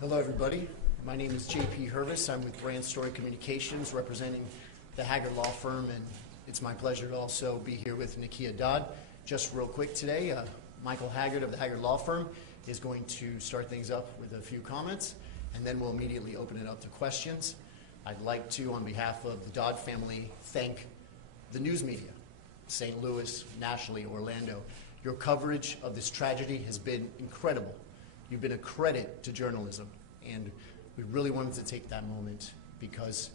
Hello, everybody. My name is JP Hervis. I'm with Brand Story Communications, representing the Haggard Law Firm, and it's my pleasure to also be here with Nakia Dodd. Just real quick today, Michael Haggard of the Haggard Law Firm is going to start things up with a few comments, and then we'll immediately open it up to questions. I'd like to, on behalf of the Dodd family, thank the news media, St. Louis, nationally, Orlando. Your coverage of this tragedy has been incredible. You've been a credit to journalism, and we really wanted to take that moment because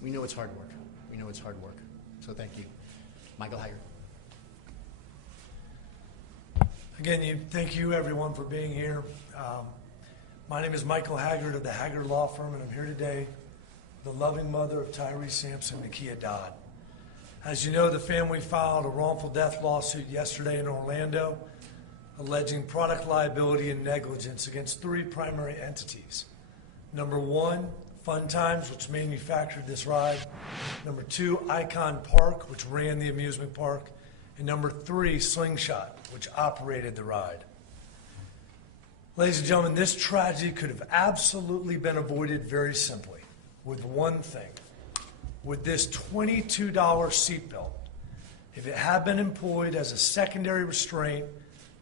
we know it's hard work. We know it's hard work. So thank you. Michael Haggard. Again, thank you everyone for being here. My name is Michael Haggard of the Haggard Law Firm, and I'm here today, the loving mother of Tyre Sampson, Nakia Dodd. As you know, the family filed a wrongful death lawsuit yesterday in Orlando, alleging product liability and negligence against three primary entities. Number one, Fun Times, which manufactured this ride. Number two, Icon Park, which ran the amusement park. And number three, Slingshot, which operated the ride. Ladies and gentlemen, this tragedy could have absolutely been avoided very simply with one thing. With this $22 seatbelt. If it had been employed as a secondary restraint,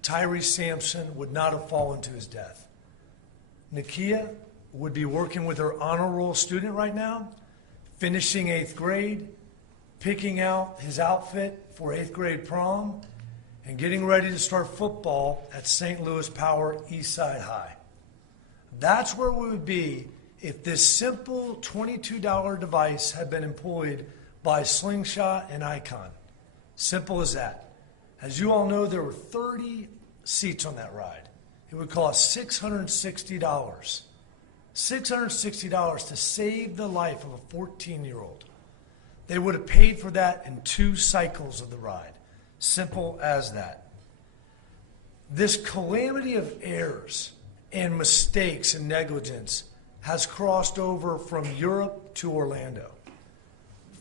Tyre Sampson would not have fallen to his death. Nakia would be working with her honor roll student right now, finishing 8th grade, picking out his outfit for 8th grade prom, and getting ready to start football at St. Louis Power Eastside High. That's where we would be if this simple $22 device had been employed by Slingshot and Icon. Simple as that. As you all know, there were 30 seats on that ride. It would cost $660. $660 to save the life of a 14-year-old. They would have paid for that in 2 cycles of the ride. Simple as that. This calamity of errors and mistakes and negligence has crossed over from Europe to Orlando.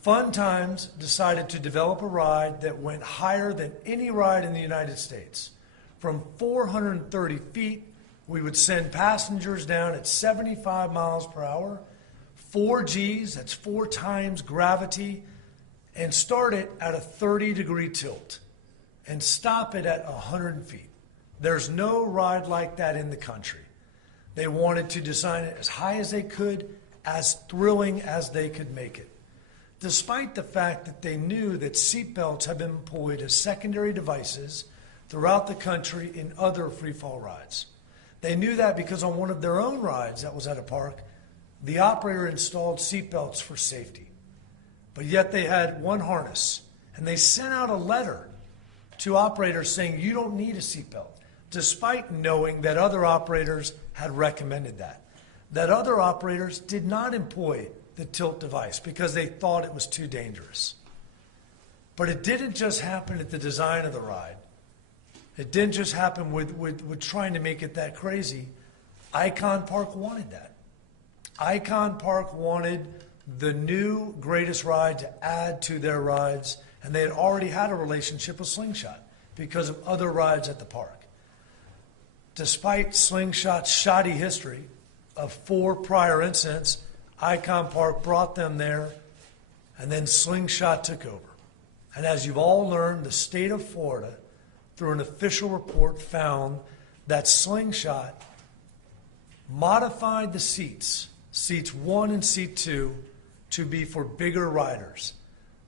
Fun Times decided to develop a ride that went higher than any ride in the United States. From 430 feet, we would send passengers down at 75 miles per hour, 4 Gs, that's 4 times gravity, and start it at a 30-degree tilt and stop it at 100 feet. There's no ride like that in the country. They wanted to design it as high as they could, as thrilling as they could make it. Despite the fact that they knew that seatbelts have been employed as secondary devices throughout the country in other freefall rides. They knew that because on one of their own rides that was at a park, the operator installed seatbelts for safety. But yet they had one harness, and they sent out a letter to operators saying you don't need a seatbelt, despite knowing that other operators had recommended that. That other operators did not employ the tilt device because they thought it was too dangerous. But it didn't just happen at the design of the ride. It didn't just happen with trying to make it that crazy. Icon Park wanted that. Icon Park wanted the new greatest ride to add to their rides, and they had already had a relationship with Slingshot because of other rides at the park. Despite Slingshot's shoddy history of 4 prior incidents, Icon Park brought them there, and then Slingshot took over. And as you've all learned, the state of Florida, through an official report, found that Slingshot modified the seats 1 and seat 2, to be for bigger riders.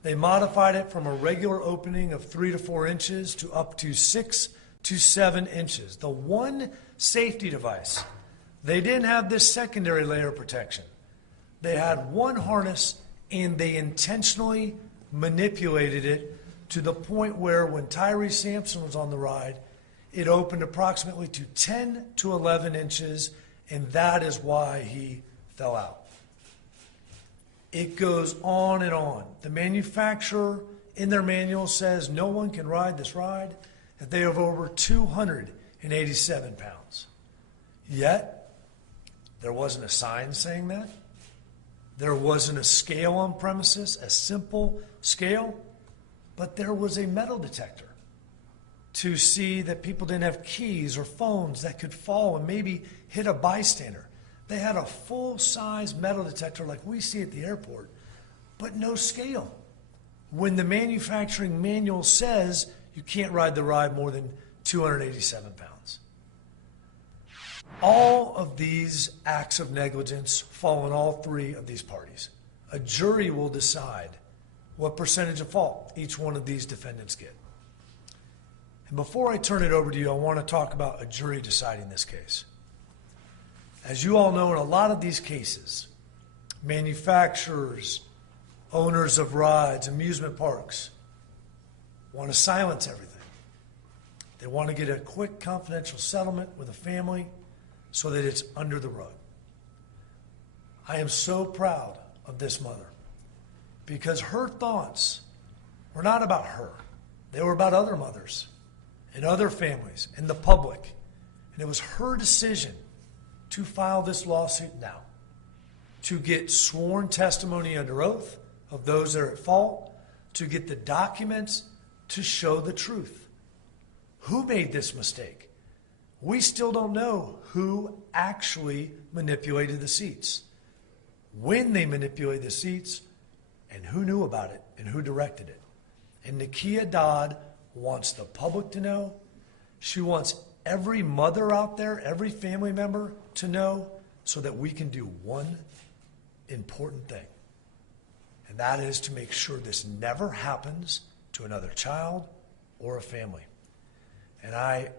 They modified it from a regular opening of 3 to 4 inches to up to 6 to 7 inches. The one safety device. They didn't have this secondary layer of protection. They had one harness, and they intentionally manipulated it to the point where when Tyre Sampson was on the ride, it opened approximately to 10 to 11 inches, and that is why he fell out. It goes on and on. The manufacturer in their manual says no one can ride this ride if they have over 287 pounds. Yet, there wasn't a sign saying that. There wasn't a scale on premises, a simple scale, but there was a metal detector to see that people didn't have keys or phones that could fall and maybe hit a bystander. They had a full-size metal detector like we see at the airport, but no scale. When the manufacturing manual says you can't ride the ride more than 287 pounds. All of these acts of negligence fall on all three of these parties. A jury will decide what percentage of fault each one of these defendants get. And before I turn it over to you, I want to talk about a jury deciding this case. As you all know, in a lot of these cases, manufacturers, owners of rides, amusement parks want to silence everything. They want to get a quick confidential settlement with a family so that it's under the rug. I am so proud of this mother because her thoughts were not about her. They were about other mothers and other families and the public. And it was her decision to file this lawsuit now, to get sworn testimony under oath of those that are at fault, to get the documents to show the truth. Who made this mistake? We still don't know who actually manipulated the seats, when they manipulated the seats, and who knew about it and who directed it. And Nakia Dodd wants the public to know. She wants every mother out there, every family member to know so that we can do one important thing. And that is to make sure this never happens to another child or a family. And I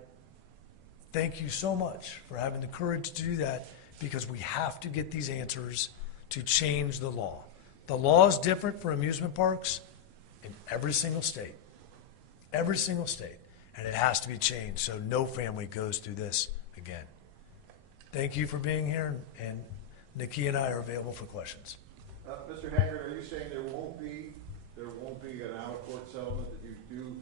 thank you so much for having the courage to do that because we have to get these answers to change the law. The law is different for amusement parks in every single state. Every single state. And it has to be changed so no family goes through this again. Thank you for being here, and Nikki and I are available for questions. Mr. Haggard, are you saying there won't be an out-of-court settlement, that you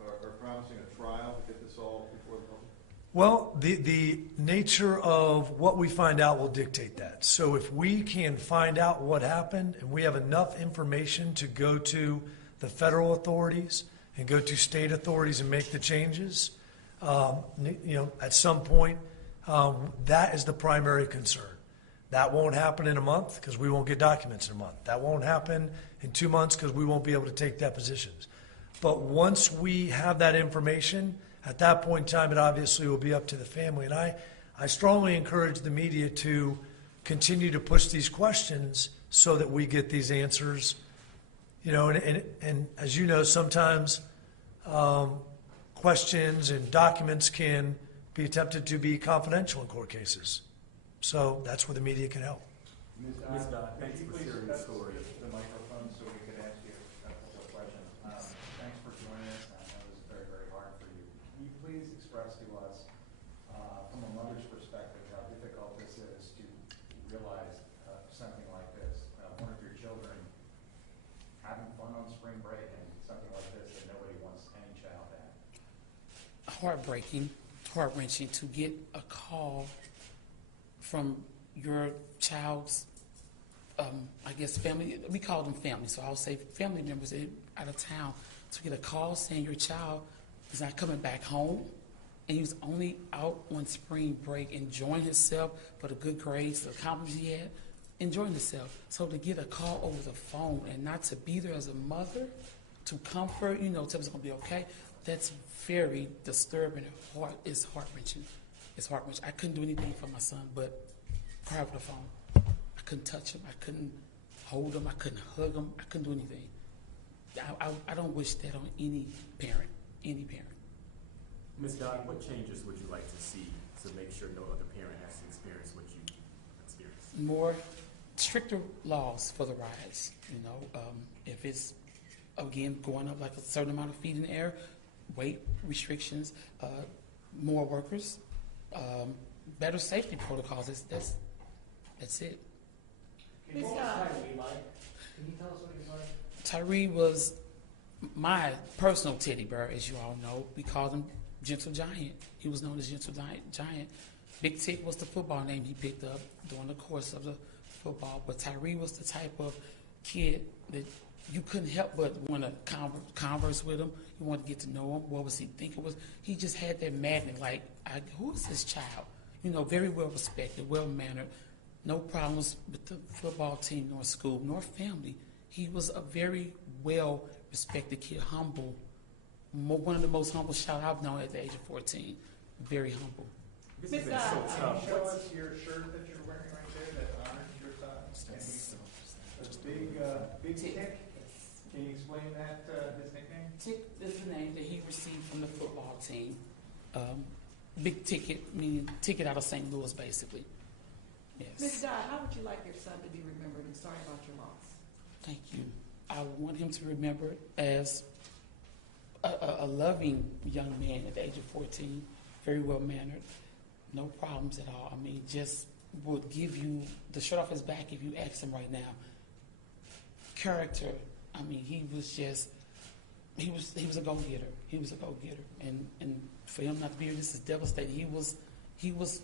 are promising a trial to get this all before the public? Well, the nature of what we find out will dictate that. So if we can find out what happened and we have enough information to go to the federal authorities and go to state authorities and make the changes, at some point, that is the primary concern. That won't happen in a month because we won't get documents in a month. That won't happen in 2 months because we won't be able to take depositions. But once we have that information, at that point in time, it obviously will be up to the family. And I strongly encourage the media to continue to push these questions so that we get these answers. And as you know, sometimes questions and documents can be attempted to be confidential in court cases. So that's where the media can help. Ms. Dodd, thanks for sharing the story. The microphone so we could ask you a couple of questions. Thanks for joining us. I know it was very, very hard for you. Can you please express to us, from a mother's perspective, how difficult this is to realize something like this? One of your children having fun on spring break and something like this that nobody wants any child to have. Heartbreaking, heart-wrenching to get a call from your child's, family. We call them family, so I'll say family members out of town, to get a call saying your child is not coming back home, and he was only out on spring break enjoying himself for the good grades, the accomplishments he had, enjoying himself. So to get a call over the phone and not to be there as a mother, to comfort, tell him it's going to be okay, that's very disturbing. It's heart-wrenching. It's heart-wrenching. I couldn't do anything for my son but cry over the phone. I couldn't touch him. I couldn't hold him. I couldn't hug him. I couldn't do anything. I don't wish that on any parent. Ms. Dodd, what changes would you like to see to make sure no other parent has to experience what you experienced? More stricter laws for the rides. If it's, again, going up like a certain amount of feet in the air, weight restrictions, more workers, better safety protocols. That's it. What was Tyre like? Can you tell us what he was like? Tyre was my personal teddy bear, as you all know. We called him Gentle Giant. He was known as Gentle Giant. Big Tick was the football name he picked up during the course of the football. But Tyre was the type of kid that you couldn't help but want to converse with him. You wanted to get to know him. What was he thinking? He just had that magnet, like, who is this child? Very well respected, well mannered, no problems with the football team, nor school, nor family. He was a very well-respected kid, humble, one of the most humble child I've known at the age of 14. Very humble. This has been so Can tough. you show us your shirt that you're wearing right there that honors your son? A big tick? Can you explain that, his nickname? Tick is the name that he received from the football team. Big ticket, meaning ticket out of St. Louis, basically. Ms. Yes. Dodd, how would you like your son to be remembered, and sorry about your loss? Thank you. I want him to remember it as a loving young man at the age of 14, very well mannered, no problems at all. I mean, just would give you the shirt off his back if you ask him right now. Character. I mean, he was a go-getter. He was a go-getter, and for him not to be here, this is devastating. He was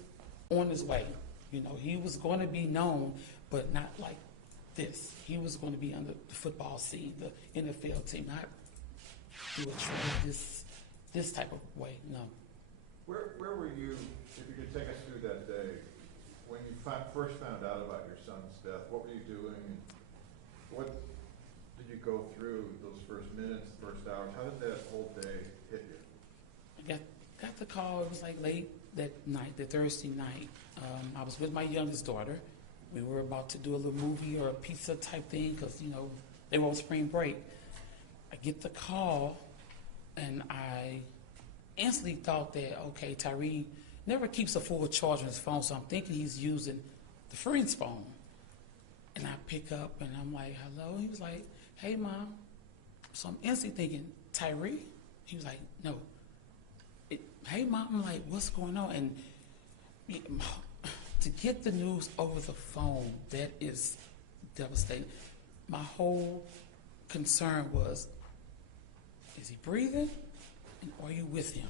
on his way. You know, he was going to be known, but not like this. He was going to be under the football scene, the NFL team, not do it this type of way. No. Where were you, if you could take us through that day, when you first found out about your son's death? What were you doing? What did you go through those first minutes, first hours? How did that whole day hit you? I got the call. It was like late that night, the Thursday night. I was with my youngest daughter. We were about to do a little movie or a pizza type thing because, you know, they were on spring break. I get the call, and I instantly thought that, okay, Tyre never keeps a full charge on his phone, so I'm thinking he's using the friend's phone. And I pick up, and I'm like, hello? He was like, hey, Mom. So I'm instantly thinking, Tyre? He was like, no. Hey, Mom. I'm like, what's going on? And to get the news over the phone, that is devastating. My whole concern was, is he breathing? And are you with him?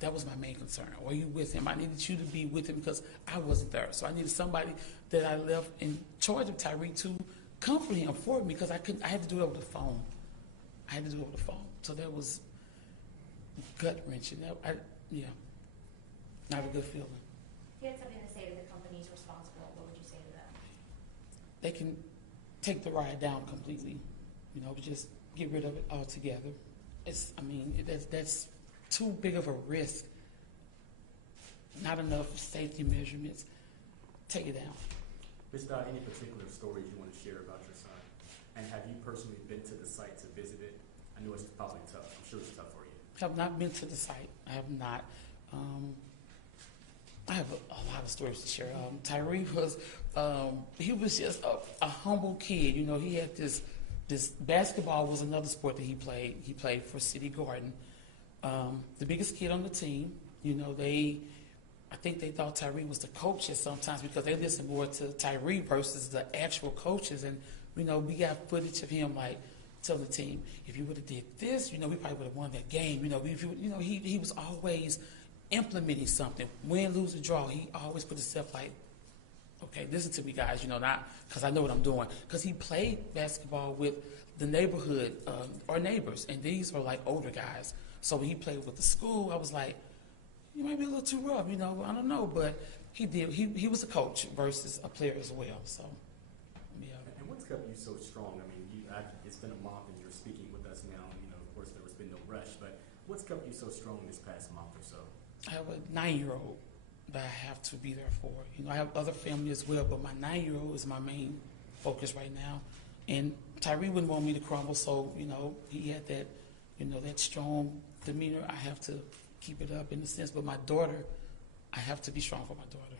That was my main concern. Are you with him? I needed you to be with him because I wasn't there. So I needed somebody that I left in charge of Tyre to comfort him for me because I had to do it over the phone. So that was gut-wrenching. Not a good feeling. If you had something to say to the companies responsible, what would you say to them? They can take the ride down completely, you know, just get rid of it altogether. That's too big of a risk. Not enough safety measurements. Take it down. Ms. Dodd, any particular stories you want to share about your son? And have you personally been to the site to visit it? I know it's probably tough. I'm sure it's tough for you. Have not been to the site. I have not. I have a lot of stories to share. Tyre was, he was just a humble kid. You know, he had this basketball was another sport that he played. He played for City Garden. The biggest kid on the team. You know, I think they thought Tyre was the coaches sometimes because they listened more to Tyre versus the actual coaches. And, you know, we got footage of him like telling the team, if you would have did this, you know, we probably would have won that game. You know, he was always implementing something. Win, lose, or draw, he always put himself like, okay, listen to me, guys, you know, not because I know what I'm doing. Because he played basketball with the neighborhood, our neighbors, and these are like older guys. So when he played with the school, I was like, you might be a little too rough, you know, I don't know. But he did. He was a coach versus a player as well. So, yeah. And what's kept you so strong? I mean, it's been a month and you're speaking with us now. You know, of course, there has been no rush. But what's kept you so strong this past month or so? I have a 9-year-old that I have to be there for. You know, I have other family as well, but my 9-year-old is my main focus right now. And Tyre wouldn't want me to crumble, so, you know, he had that, you know, that strong demeanor. I have to keep it up in a sense. But my daughter, I have to be strong for my daughter.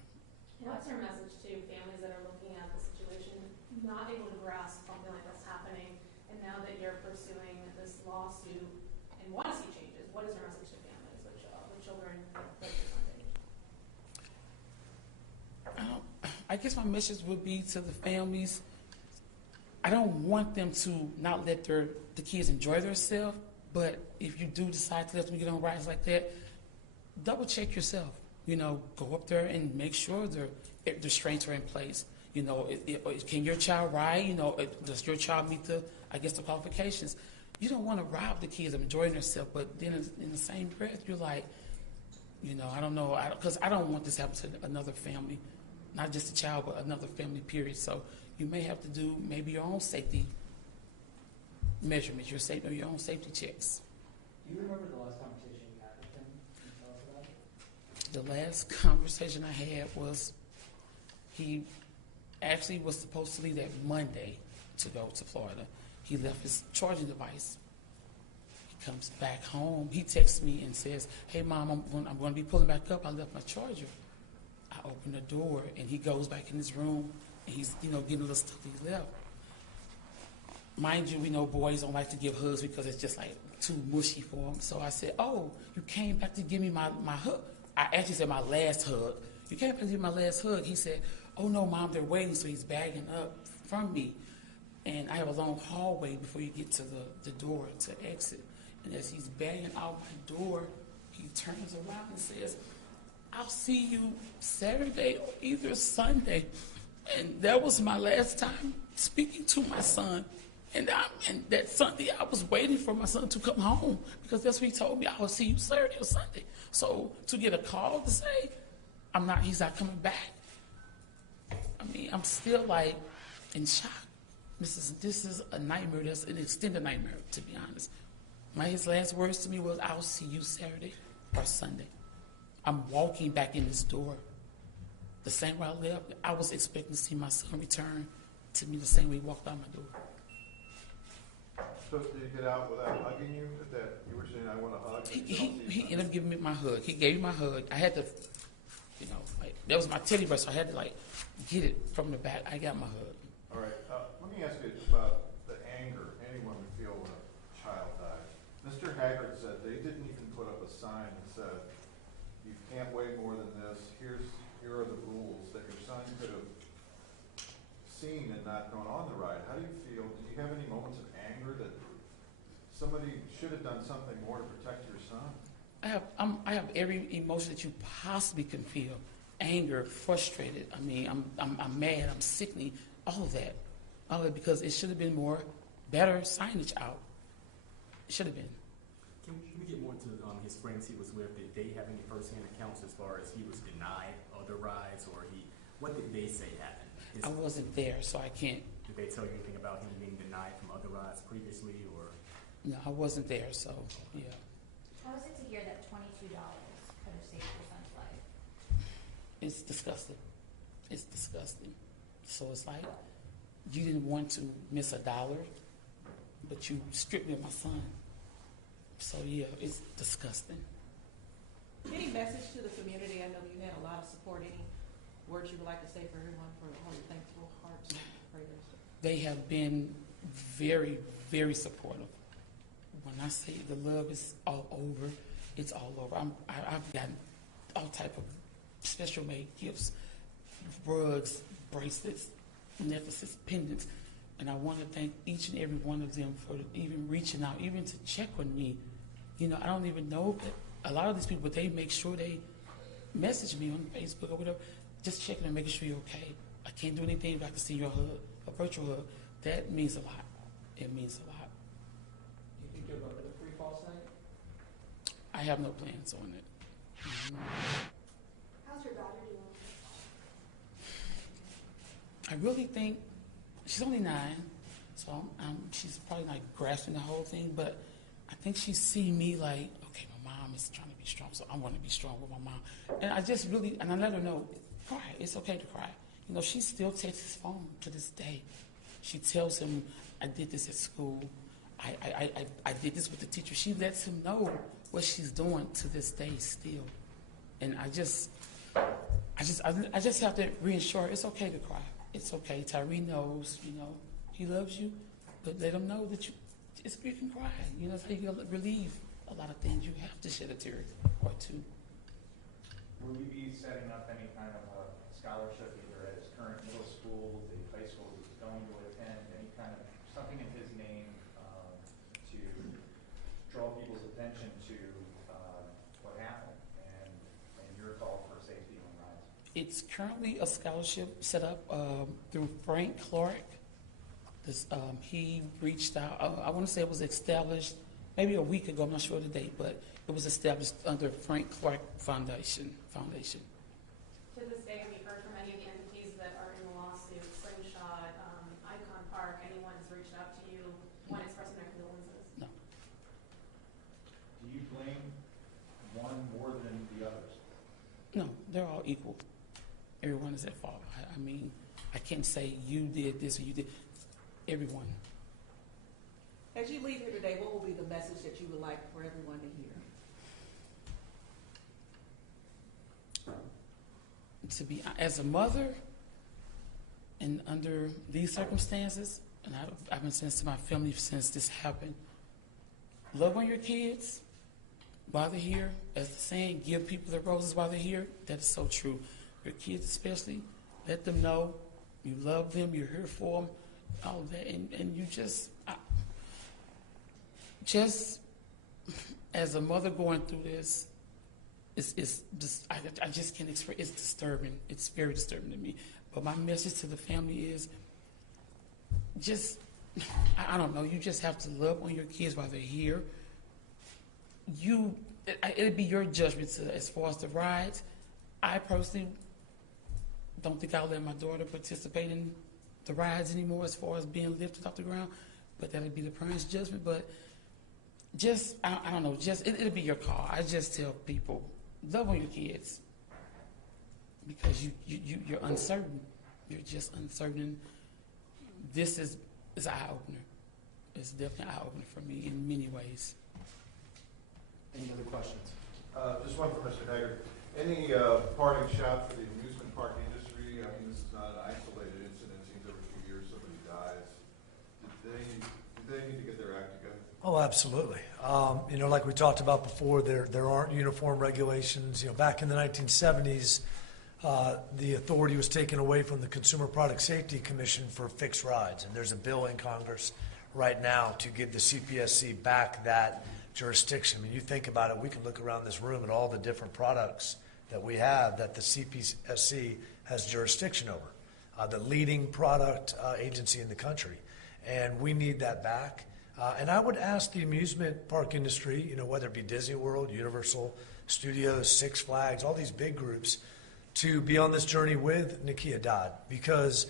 What's your message to families that are looking at the situation, not able to grasp something like this happening, and now that you're pursuing this lawsuit and want to see changes? What is your message to families with children like your son's age? I guess my message would be to the families. I don't want them to not let the kids enjoy themselves, but if you do decide to let them get on rides like that, double check yourself. You know, go up there and make sure the restraints are in place. You know, can your child ride? You know, does your child meet the qualifications? You don't want to rob the kids of enjoying themselves, but then in the same breath, you're like, you know, I don't know, because I don't want this to happen to another family. not just the child, but another family, period. So you may have to do maybe your own safety measurements, your own safety checks. Do you remember the last conversation you had with him? Can you tell us about it? The last conversation I had was he actually was supposed to leave that Monday to go to Florida. He left his charging device. He comes back home. He texts me and says, "Hey, Mom, I'm going to be pulling back up. I left my charger." I open the door, and he goes back in his room, and he's, getting the stuff he left. Mind you, we know boys don't like to give hugs because it's just like too mushy for them. So I said, "Oh, you came back to give me my hug." I actually said my last hug. "You came back to give me my last hug." He said, "Oh no, Mom, they're waiting." So he's bagging up from me. And I have a long hallway before you get to the door to exit. And as he's bagging out my door, he turns around and says, "I'll see you Saturday or either Sunday." And that was my last time speaking to my son. And that Sunday, I was waiting for my son to come home because that's what he told me. "I will see you Saturday or Sunday." So to get a call to say, he's not coming back. I mean, I'm still like in shock. This is a nightmare. That's an extended nightmare, to be honest. His last words to me was, "I'll see you Saturday or Sunday." I'm walking back in this door. The same way I left, I was expecting to see my son return to me the same way he walked out my door. So did he get out without hugging you? That you were saying, "I want to hug"? He ended up giving me my hug. He gave me my hug. I had to, that was my teddy bear, so I had to get it from the back. I got my hug. All right, let me ask you about the anger anyone would feel when a child dies. Mr. Haggard said they didn't even put up a sign that said, "You can't weigh more than this. Here are the rules," that your son could have seen and not gone on the ride. How do you feel? Do you have any moments of anger that somebody should have done something more to protect your son? I have every emotion that you possibly can feel: anger, frustrated. I mean, I'm mad. I'm sickening. All of that, because it should have been better signage out. It should have been. Can we get more into his friends he was with? Did they have any firsthand accounts as far as he was denied other rides, or what did they say happened? I wasn't there, so I can't. Did they tell you anything about him being denied from other rides previously, or? No, I wasn't there, so yeah. How is it to hear that $22 could have saved your son's life? It's disgusting. It's disgusting. So it's like you didn't want to miss $1, but you stripped me of my son. So yeah, it's disgusting. Any message to the community? I know you had a lot of support. Any words you would like to say for everyone for all your thankful hearts and prayers? They have been very, very supportive. When I say the love is all over, it's all over. I've gotten all type of special made gifts, rugs, bracelets, necklaces, pendants, and I want to thank each and every one of them for even reaching out, even to check on me. I don't even know that a lot of these people, they make sure they message me on Facebook or whatever, just checking and making sure you're okay. I can't do anything if I can see your hug, a virtual hug. That means a lot. It means a lot. Do you think you'll go to the free fall night? I have no plans on it. How's your daughter doing? I really think she's only 9, so she's probably not grasping the whole thing, but I think she see me like, okay, my mom is trying to be strong, so I want to be strong with my mom. And I just really, and I let her know, cry. It's okay to cry. She still takes his phone to this day. She tells him, "I did this at school. I did this with the teacher." She lets him know what she's doing to this day still. And I just have to reassure her, it's okay to cry. It's okay. Tyre knows, he loves you, but let him know that you can cry. That's how you can relieve a lot of things. You have to shed a tear or two. Will you be setting up any kind of a scholarship either at his current middle school, the high school he's going to attend, any kind of something in his name to draw people's attention to what happened and your call for safety on rides? It's currently a scholarship set up through Frank Clark. He reached out, I want to say it was established maybe a week ago, I'm not sure the date, but it was established under Frank Clark Foundation. To this day, have you heard from any of the entities they're all equal. Everyone is at fault. I mean, I can't say you did this or you did. Everyone. As you leave here today, what will be the message that you would like for everyone to hear? To be, as a mother, and under these circumstances, and I've been saying this to my family since this happened, love on your kids while they're here. As the saying, give people their roses while they're here. That is so true. Your kids especially, let them know you love them, you're here for them, all of that. And you just as a mother going through this, it's just, I just can't express, it's disturbing. It's very disturbing to me. But my message to the family is just, I don't know, you just have to love on your kids while they're here. It'd be your judgment as far as the rides. I personally don't think I'll let my daughter participate in the rides anymore as far as being lifted off the ground, but that'll be the parents' judgment. But just, I don't know, just, it'll be your call. I just tell people, love on your kids because you're uncertain. You're just uncertain. This is an eye-opener. It's definitely an eye-opener for me in many ways. Any other questions? Just one for Mr. Haggard. Any parting shot for the amusement park industry? I mean, this is not an isolated incident. It seems every few years somebody dies. Do they need to get their act together? Oh, absolutely. Like we talked about before, there aren't uniform regulations. Back in the 1970s, the authority was taken away from the Consumer Product Safety Commission for fixed rides, and there's a bill in Congress right now to give the CPSC back that jurisdiction. I mean, you think about it, we can look around this room at all the different products that we have that the CPSC has jurisdiction over, the leading product agency in the country, and we need that back. And I would ask the amusement park industry, whether it be Disney World, Universal Studios, Six Flags, all these big groups, to be on this journey with Nakia Dodd, because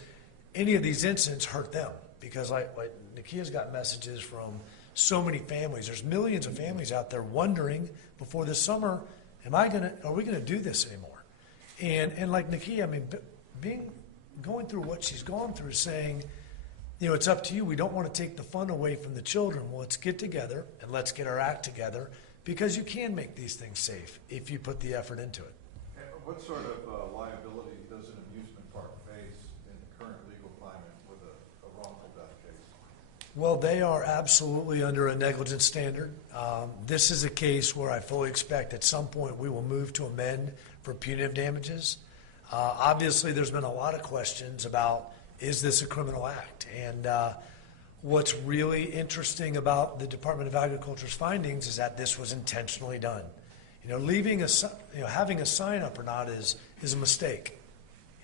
any of these incidents hurt them. Because like Nakia's got messages from so many families. There's millions of families out there wondering before this summer, are we gonna do this anymore? And like Nakia, I mean, going through what she's gone through, saying, it's up to you. We don't want to take the fun away from the children. Well, let's get together and let's get our act together, because you can make these things safe if you put the effort into it. And what sort of liability does an amusement park face in the current legal climate with a wrongful death case? Well, they are absolutely under a negligence standard. This is a case where I fully expect at some point we will move to amend for punitive damages. Obviously, there's been a lot of questions about, is this a criminal act? And what's really interesting about the Department of Agriculture's findings is that this was intentionally done. Having a sign up or not is a mistake.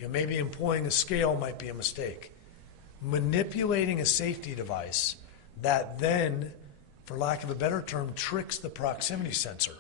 Maybe employing a scale might be a mistake. Manipulating a safety device that then, for lack of a better term, tricks the proximity sensor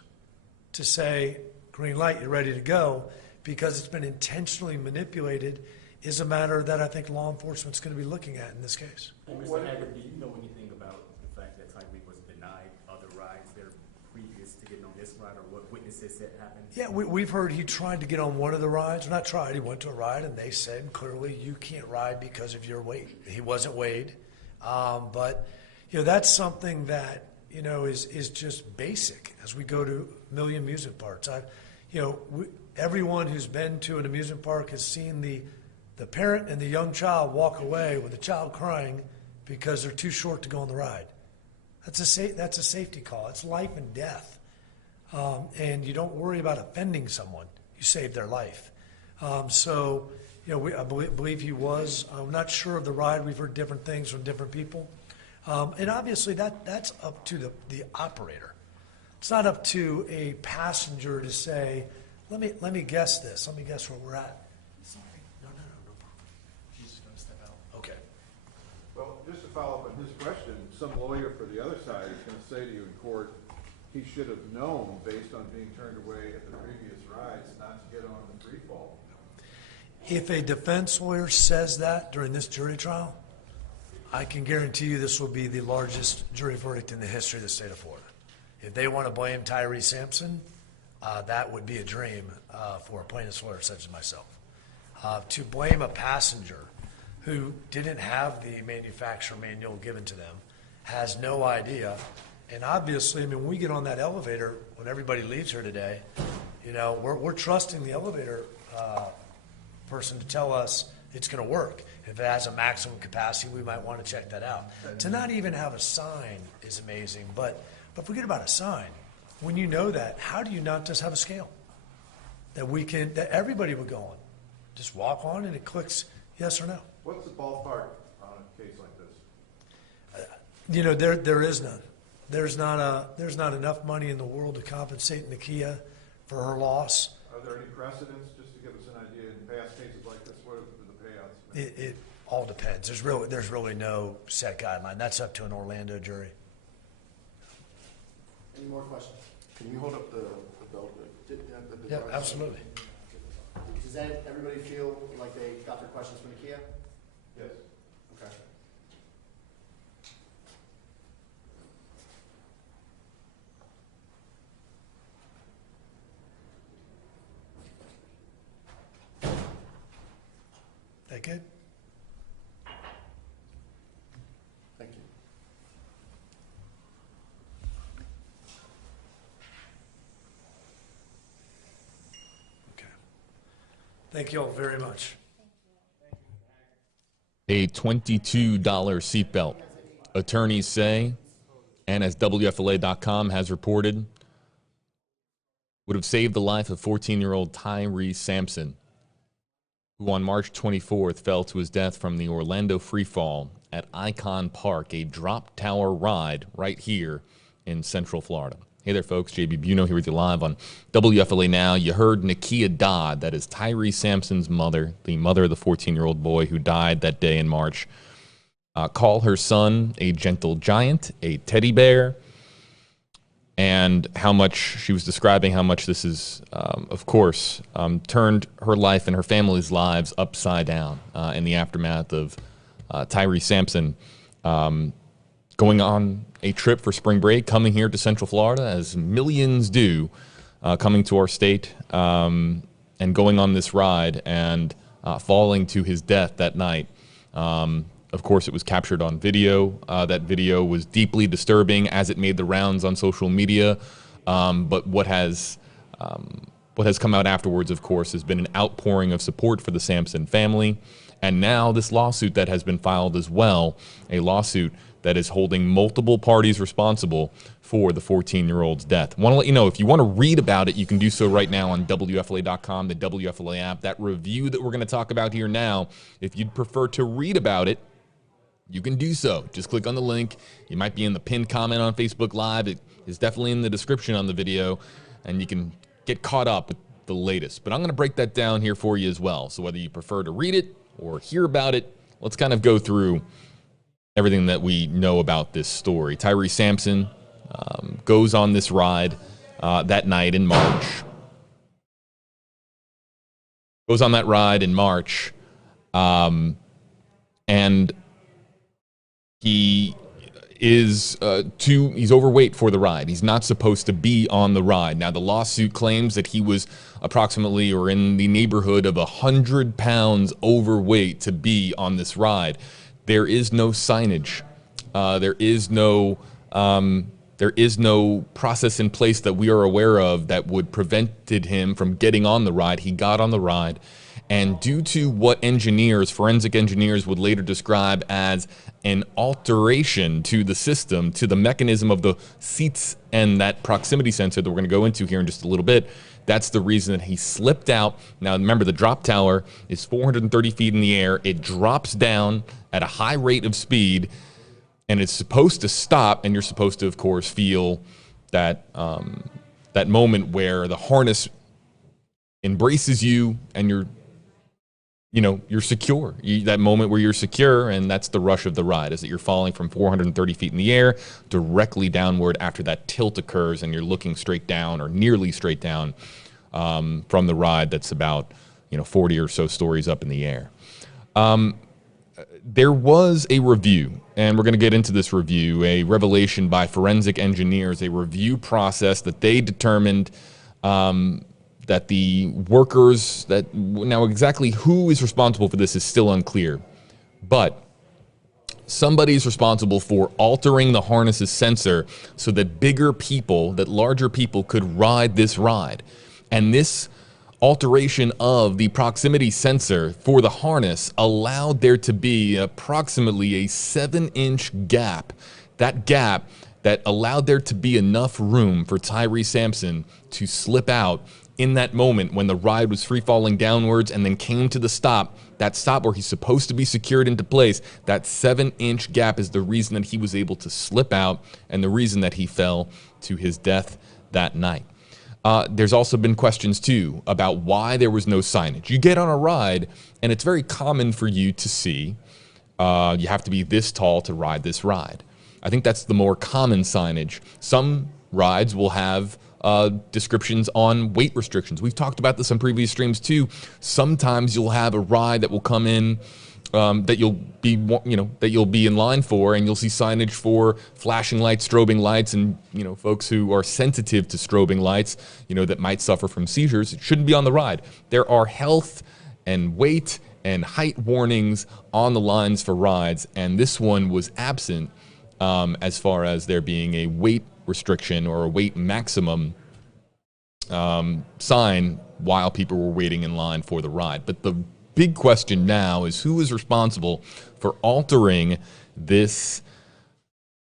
to say, green light, you're ready to go, because it's been intentionally manipulated, is a matter that I think law enforcement's going to be looking at in this case. And Mr. Haggard, do you know anything about the fact that Tyre was denied other rides there previous to getting on this ride, or what witnesses said happened? Yeah, we've heard he tried to get on one of the rides. Not tried, he went to a ride, and they said clearly you can't ride because of your weight. He wasn't weighed. But that's something that is just basic as we go to a million amusement parks. Everyone who's been to an amusement park has seen the parent and the young child walk away with the child crying because they're too short to go on the ride. That's a safety call. It's life and death. And you don't worry about offending someone. You save their life. I believe he was. I'm not sure of the ride. We've heard different things from different people. And obviously that's up to the operator. It's not up to a passenger to say, let me guess this. Let me guess where we're at. Sorry. No problem. She's just going to step out. Okay. Well, just to follow up on his question, some lawyer for the other side is going to say to you in court, he should have known, based on being turned away at the previous rides, not to get on the free fall. If a defense lawyer says that during this jury trial, I can guarantee you this will be the largest jury verdict in the history of the state of Florida. If they want to blame Tyre Sampson that would be a dream for a plaintiff's lawyer such as myself. To blame a passenger who didn't have the manufacturer manual given to them, has no idea, and obviously, I mean, when we get on that elevator, when everybody leaves here today, you know, we're trusting the elevator person to tell us it's going to work. If it has a maximum capacity, we might want to check that out. To not even have a sign is amazing, but forget about a sign. When you know that, how do you not just have a scale that everybody would go on? Just walk on and it clicks yes or no. What's the ballpark on a case like this? You know, there is none. There's not enough money in the world to compensate Nakia for her loss. Are there any precedents, just to give us an idea, in past cases like this, what are the payouts? It all depends. There's really no set guideline. That's up to an Orlando jury. Any more questions? Can you hold up the belt? Yeah, absolutely. Does everybody feel like they got their questions from Nakia? Yes. Okay. That good? Thank you. Okay. Thank you all very much. A $22 seatbelt, attorneys say, and as WFLA.com has reported, would have saved the life of 14-year-old Tyre Sampson, who on March 24th fell to his death from the Orlando freefall at Icon Park, a drop tower ride right here in Central Florida. Hey there, folks. JB Buno here with you live on WFLA Now. You heard Nakia Dodd, that is Tyre Sampson's mother, the mother of the 14-year-old boy who died that day in March, call her son a gentle giant, a teddy bear, and how much she was describing how much this is, of course, turned her life and her family's lives upside down in the aftermath of Tyre Sampson going on a trip for spring break, coming here to Central Florida, as millions do, coming to our state and going on this ride and falling to his death that night. Of course, it was captured on video. That video was deeply disturbing as it made the rounds on social media. But what has come out afterwards, of course, has been an outpouring of support for the Sampson family. And now this lawsuit that has been filed as well, a lawsuit that is holding multiple parties responsible for the 14-year-old's death. I want to let you know, if you want to read about it, you can do so right now on WFLA.com, the WFLA app. That review that we're going to talk about here now, if you'd prefer to read about it, you can do so. Just click on the link. You might be in the pinned comment on Facebook Live. It is definitely in the description on the video, and you can get caught up with the latest. But I'm going to break that down here for you as well. So whether you prefer to read it or hear about it, let's kind of go through everything that we know about this story. Tyre Sampson goes on this ride that night in March. Goes on that ride in March, and he is he's overweight for the ride. He's not supposed to be on the ride. Now, the lawsuit claims that he was approximately or in the neighborhood of 100 pounds overweight to be on this ride. There is no signage. There is no process in place that we are aware of that would prevented him from getting on the ride. He got on the ride, and due to what forensic engineers would later describe as an alteration to the system, to the mechanism of the seats and that proximity sensor that we're going to go into here in just a little bit, that's the reason that he slipped out. Now, remember, the drop tower is 430 feet in the air. It drops down at a high rate of speed, and it's supposed to stop, and you're supposed to, of course, feel that that moment where the harness embraces you and you're secure. That moment where you're secure, and that's the rush of the ride, is that you're falling from 430 feet in the air directly downward after that tilt occurs, and you're looking straight down or nearly straight down from the ride that's about 40 or so stories up in the air. There was a review, and we're going to get into this review, a revelation by forensic engineers, a review process that they determined that the workers, that now exactly who is responsible for this is still unclear, but somebody is responsible for altering the harness's sensor so that bigger people, that larger people could ride this ride. And this alteration of the proximity sensor for the harness allowed there to be approximately a 7-inch gap. That gap that allowed there to be enough room for Tyre Sampson to slip out in that moment when the ride was free falling downwards and then came to the stop. That stop where he's supposed to be secured into place, that 7-inch gap is the reason that he was able to slip out and the reason that he fell to his death that night. There's also been questions too about why there was no signage. You get on a ride and it's very common for you to see you have to be this tall to ride this ride. I think that's the more common signage. Some rides will have descriptions on weight restrictions. We've talked about this on previous streams too. Sometimes you'll have a ride that will come in that you'll be in line for, and you'll see signage for flashing lights, strobing lights, and folks who are sensitive to strobing lights, that might suffer from seizures. It shouldn't be on the ride. There are health and weight and height warnings on the lines for rides, and this one was absent as far as there being a weight restriction or a weight maximum sign while people were waiting in line for the ride. But the big question now is who is responsible for altering this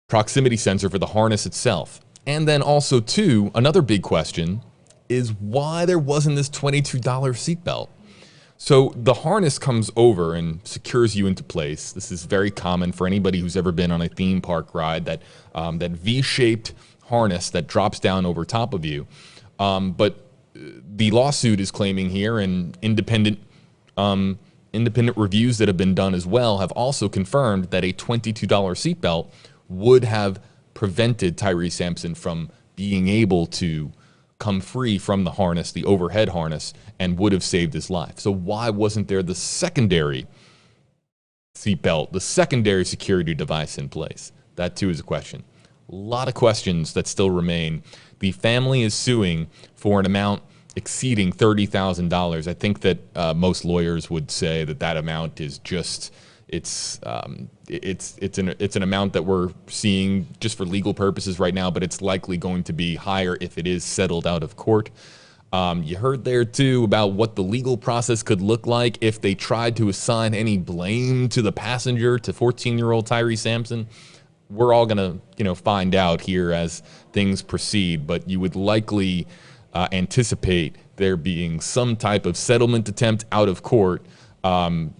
proximity sensor for the harness itself? And then also too, another big question is why there wasn't this $22 seatbelt. So the harness comes over and secures you into place. This is very common for anybody who's ever been on a theme park ride, that V-shaped harness that drops down over top of you. But the lawsuit is claiming here, and independent reviews that have been done as well have also confirmed that a $22 seatbelt would have prevented Tyre Sampson from being able to come free from the harness, the overhead harness, and would have saved his life. So why wasn't there the secondary seatbelt, the secondary security device in place? That too is a question. A lot of questions that still remain. The family is suing for an amount exceeding $30,000. I think that most lawyers would say that amount is just it's an amount that we're seeing just for legal purposes right now, but it's likely going to be higher if it is settled out of court. You heard there too about what the legal process could look like if they tried to assign any blame to the passenger, to 14-year-old Tyre Sampson. We're all going to find out here as things proceed, but you would likely anticipate there being some type of settlement attempt out of court for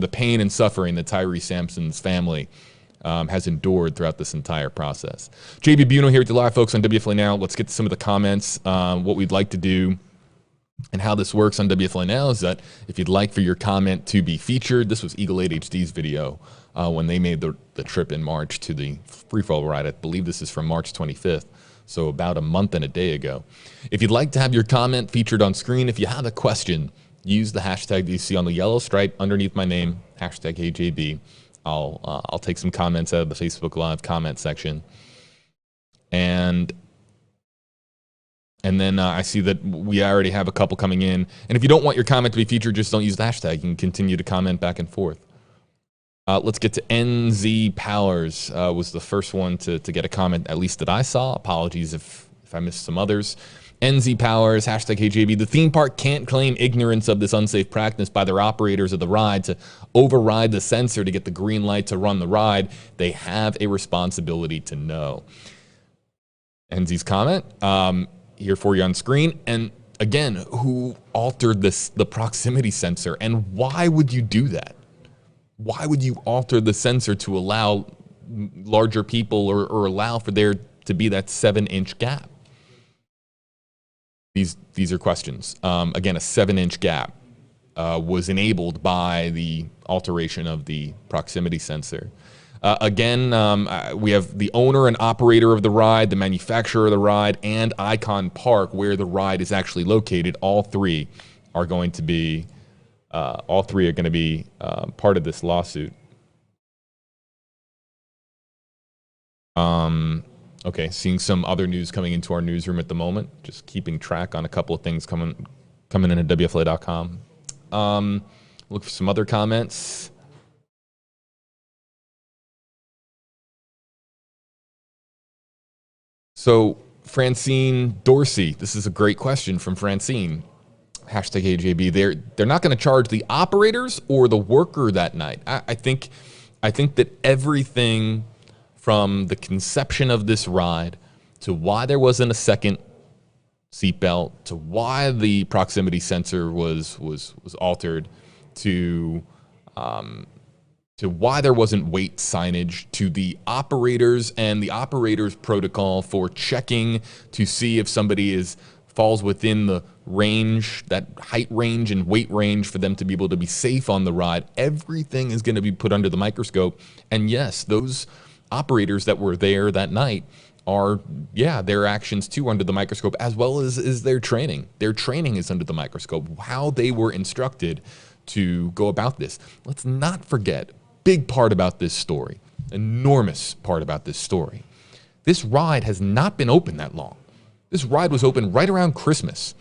the pain and suffering that Tyre Sampson's family has endured throughout this entire process. JB Buno here with you live, folks, on WFLA Now. Let's get to some of the comments. What we'd like to do and how this works on WFLA Now is that if you'd like for your comment to be featured, this was Eagle 8 HD's video when they made the trip in March to the freefall ride. I believe this is from March 25th. So about a month and a day ago. If you'd like to have your comment featured on screen, if you have a question, use the hashtag that you see on the yellow stripe underneath my name, hashtag HJB. I'll take some comments out of the Facebook Live comment section. And then I see that we already have a couple coming in. And if you don't want your comment to be featured, just don't use the hashtag. You can continue to comment back and forth. Let's get to NZ Powers, was the first one to get a comment, at least that I saw. Apologies if I missed some others. NZ Powers, hashtag HJB. The theme park can't claim ignorance of this unsafe practice by their operators of the ride to override the sensor to get the green light to run the ride. They have a responsibility to know. NZ's comment here for you on screen. And again, who altered the proximity sensor, and why would you do that? Why would you alter the sensor to allow larger people or allow for there to be that 7-inch gap? These are questions. Again, a 7-inch gap was enabled by the alteration of the proximity sensor. Again, we have the owner and operator of the ride, the manufacturer of the ride, and Icon Park, where the ride is actually located. All three are going to be part of this lawsuit. Okay, seeing some other news coming into our newsroom at the moment. Just keeping track on a couple of things coming in at WFLA.com. Look for some other comments. So, Francine Dorsey, this is a great question from Francine. Hashtag AJB. They're not going to charge the operators or the worker that night. I think that everything from the conception of this ride to why there wasn't a second seatbelt to why the proximity sensor was altered to why there wasn't weight signage, to the operators and the operators protocol for checking to see if somebody falls within the range, that height range and weight range for them to be able to be safe on the ride. Everything is going to be put under the microscope. And yes, those operators that were there that night are, their actions too under the microscope, as well as their training. Their training is under the microscope, how they were instructed to go about this. Let's not forget, big part about this story, enormous part about this story. This ride has not been open that long. This ride was open right around Christmas,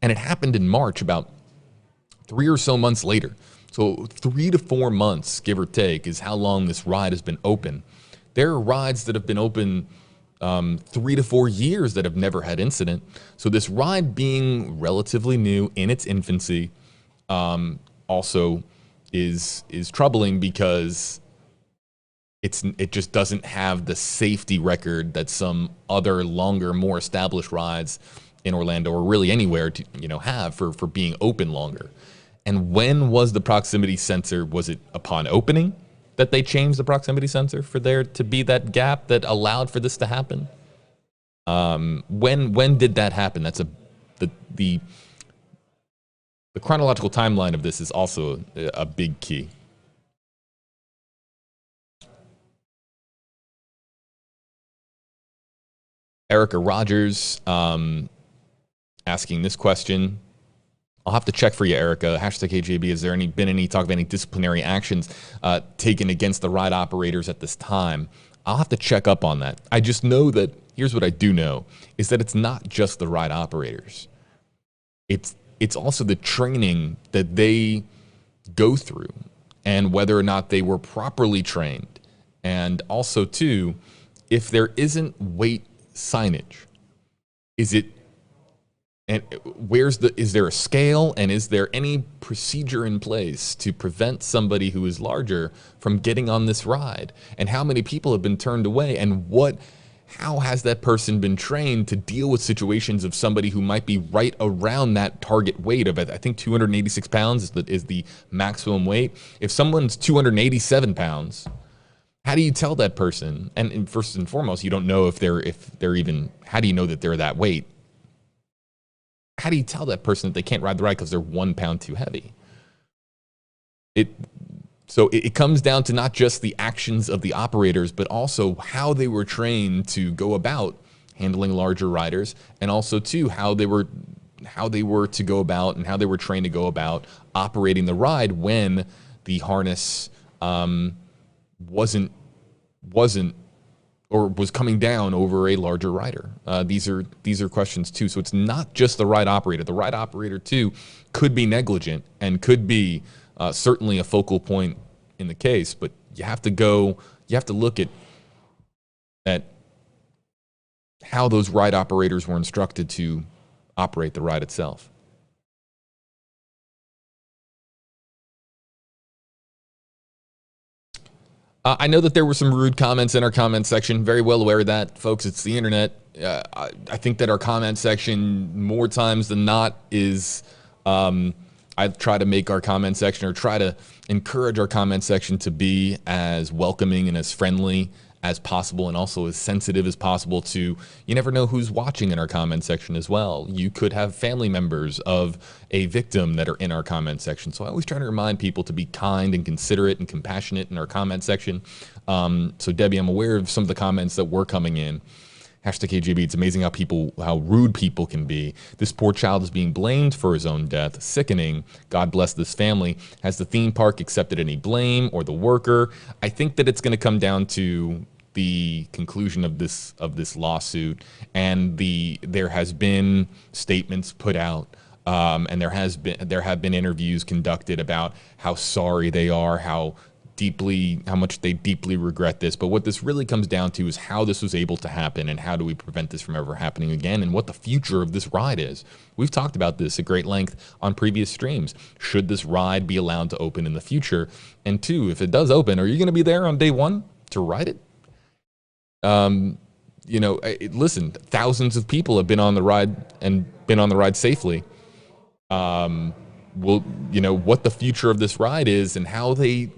and it happened in March, about 3 or so months later. So 3 to 4 months, give or take, is how long this ride has been open. There are rides that have been open 3 to 4 years that have never had incident. So this ride being relatively new in its infancy also is troubling because it just doesn't have the safety record that some other longer, more established rides in Orlando or really anywhere to have for being open longer. And when was the proximity sensor? Was it upon opening that they changed the proximity sensor for there to be that gap that allowed for this to happen? When did that happen? That's the chronological timeline of this is also a big key. Erica Rogers asking this question. I'll have to check for you, Erica. Hashtag AJB, has there been any talk of any disciplinary actions taken against the ride operators at this time? I'll have to check up on that. I just know that, here's what I do know, is that it's not just the ride operators. It's also the training that they go through and whether or not they were properly trained. And also, too, if there isn't weight signage, is there a scale, and is there any procedure in place to prevent somebody who is larger from getting on this ride? And how many people have been turned away, and how has that person been trained to deal with situations of somebody who might be right around that target weight of, I think 286 pounds is the maximum weight. If someone's 287 pounds, how do you tell that person? And first and foremost, you don't know if they're even, how do you know that they're that weight? How do you tell that person that they can't ride the ride because they're 1 pound too heavy? So it comes down to not just the actions of the operators, but also how they were trained to go about handling larger riders, and also too how they were to go about and how they were trained to go about operating the ride when the harness wasn't or was coming down over a larger rider. These are questions too. So it's not just the ride operator. The ride operator too could be negligent and could be certainly a focal point in the case, but you have to look at how those ride operators were instructed to operate the ride itself. I know that there were some rude comments in our comment section. Very well aware of that, folks. It's the internet. I think that our comment section, more times than not, is I try to make our comment section, or try to encourage our comment section to be as welcoming and as friendly as possible, and also as sensitive as possible to, you never know who's watching in our comment section as well. You could have family members of a victim that are in our comment section. So I always try to remind people to be kind and considerate and compassionate in our comment section. So Debbie, I'm aware of some of the comments that were coming in. Hashtag KGB, it's amazing how rude people can be. This poor child is being blamed for his own death. Sickening. God bless this family. Has the theme park accepted any blame, or the worker? I think that it's going to come down to the conclusion of this lawsuit, and there has been statements put out, and there have been interviews conducted about how sorry they are, how much they deeply regret this. But what this really comes down to is how this was able to happen, and how do we prevent this from ever happening again, and what the future of this ride is. We've talked about this at great length on previous streams. Should this ride be allowed to open in the future? And two, if it does open, are you going to be there on day one to ride it? Listen, thousands of people have been on the ride and been on the ride safely. What the future of this ride is and how they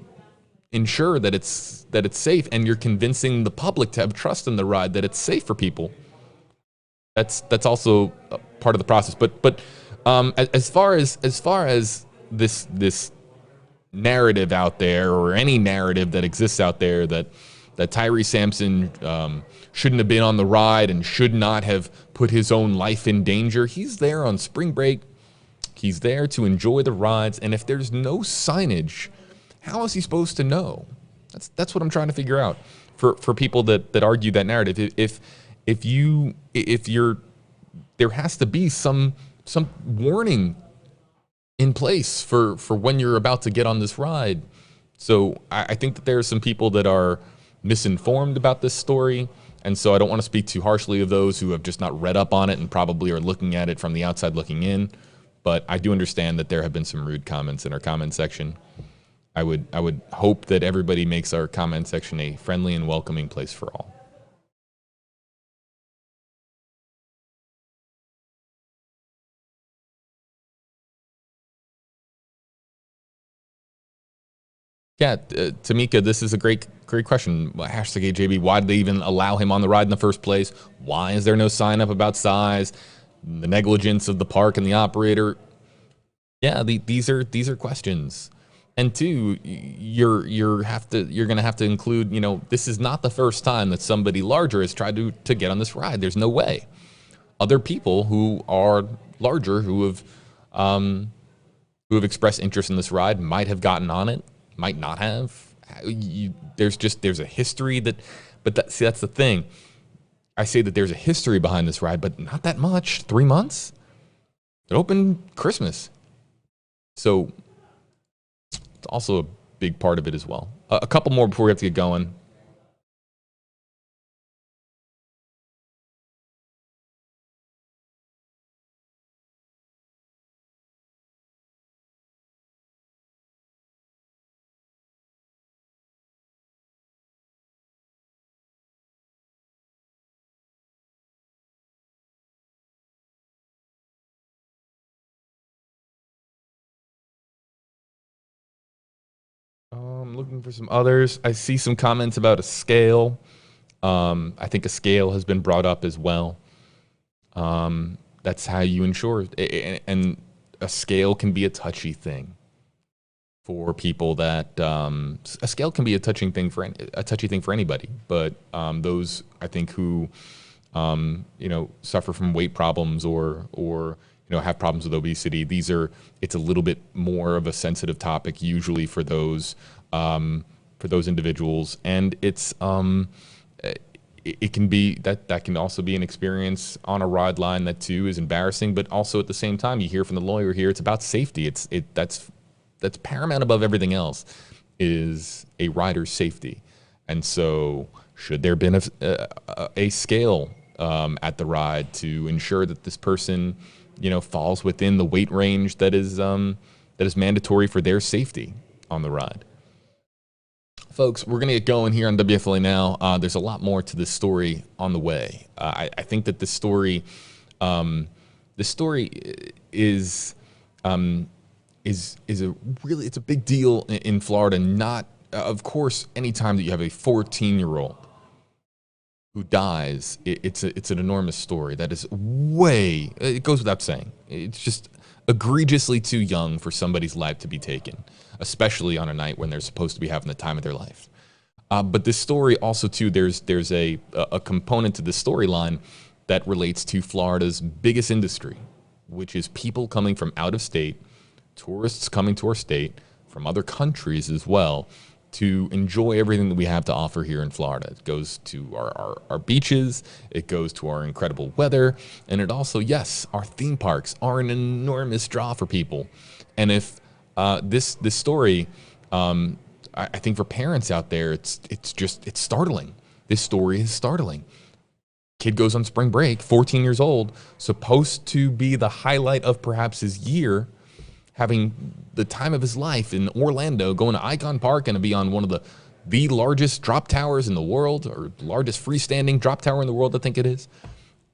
ensure that it's safe, and you're convincing the public to have trust in the ride, that it's safe for people. That's also a part of the process. But as far as this narrative out there, or any narrative that exists out there, that Tyre Sampson shouldn't have been on the ride and should not have put his own life in danger. He's there on spring break. He's there to enjoy the rides, and if there's no signage, how is he supposed to know? That's what I'm trying to figure out for people that argue that narrative. There has to be some warning in place for when you're about to get on this ride. So I think that there are some people that are misinformed about this story, and so I don't want to speak too harshly of those who have just not read up on it and probably are looking at it from the outside looking in. But I do understand that there have been some rude comments in our comment section. I would hope that everybody makes our comment section a friendly and welcoming place for all. Yeah, Tamika, this is a great question. Hashtag AJB, why did they even allow him on the ride in the first place? Why is there no sign up about size? The negligence of the park and the operator? Yeah, these are questions. And two, you're going to have to include, this is not the first time that somebody larger has tried to get on this ride. There's no way. Other people who are larger, who have expressed interest in this ride, might have gotten on it, might not have. There's a history that's the thing. I say that there's a history behind this ride, but not that much. 3 months? It opened Christmas. So it's also a big part of it as well. A couple more before we have to get going. I'm looking for some others. I see some comments about a scale. I think a scale has been brought up as well. That's how you ensure, and a scale can be a touchy thing for people that a scale can be a touchy thing for anybody. But those, I think, who suffer from weight problems or have problems with obesity, it's a little bit more of a sensitive topic usually for those individuals, and it can be that can also be an experience on a ride line that too is embarrassing, but also at the same time you hear from the lawyer here, it's about safety. That's paramount above everything else, is a rider's safety. And so should there have been a scale at the ride to ensure that this person falls within the weight range that is mandatory for their safety on the ride? Folks, we're going to get going here on WFLA Now. There's a lot more to this story on the way. I think that this story is it's a big deal in Florida. Not, of course, anytime that you have a 14-year-old who dies, it's an enormous story. That is it goes without saying. It's just egregiously too young for somebody's life to be taken, especially on a night when they're supposed to be having the time of their life. But this story also, too, there's a component to the storyline that relates to Florida's biggest industry, which is people coming from out of state, tourists coming to our state, from other countries as well, to enjoy everything that we have to offer here in Florida. It goes to our beaches, it goes to our incredible weather, and it also, yes, our theme parks are an enormous draw for people. And if this story, I think for parents out there, it's startling. This story is startling. Kid goes on spring break, 14 years old, supposed to be the highlight of perhaps his year, having the time of his life in Orlando, going to Icon Park and to be on one of the largest drop towers in the world, or largest freestanding drop tower in the world, I think it is.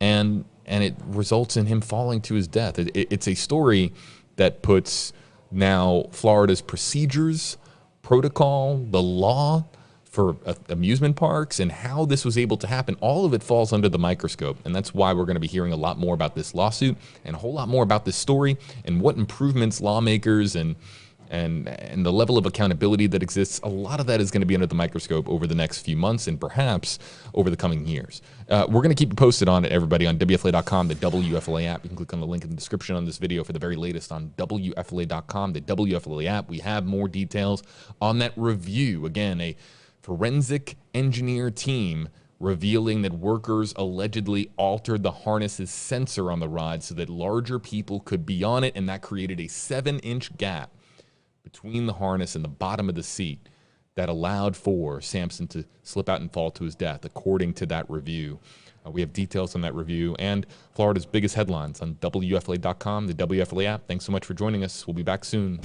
And it results in him falling to his death. It's a story that puts now Florida's procedures, protocol, the law for amusement parks, and how this was able to happen. All of it falls under the microscope, and that's why we're going to be hearing a lot more about this lawsuit and a whole lot more about this story and what improvements lawmakers and the level of accountability that exists. A lot of that is going to be under the microscope over the next few months and perhaps over the coming years. We're going to keep you posted on it, everybody, on WFLA.com, the WFLA app. You can click on the link in the description on this video for the very latest on WFLA.com, the WFLA app. We have more details on that review. Again, a forensic engineer team revealing that workers allegedly altered the harness's sensor on the ride so that larger people could be on it, and that created a 7-inch gap between the harness and the bottom of the seat that allowed for Sampson to slip out and fall to his death, according to that review. We have details on that review and Florida's biggest headlines on WFLA.com, the WFLA app. Thanks so much for joining us. We'll be back soon.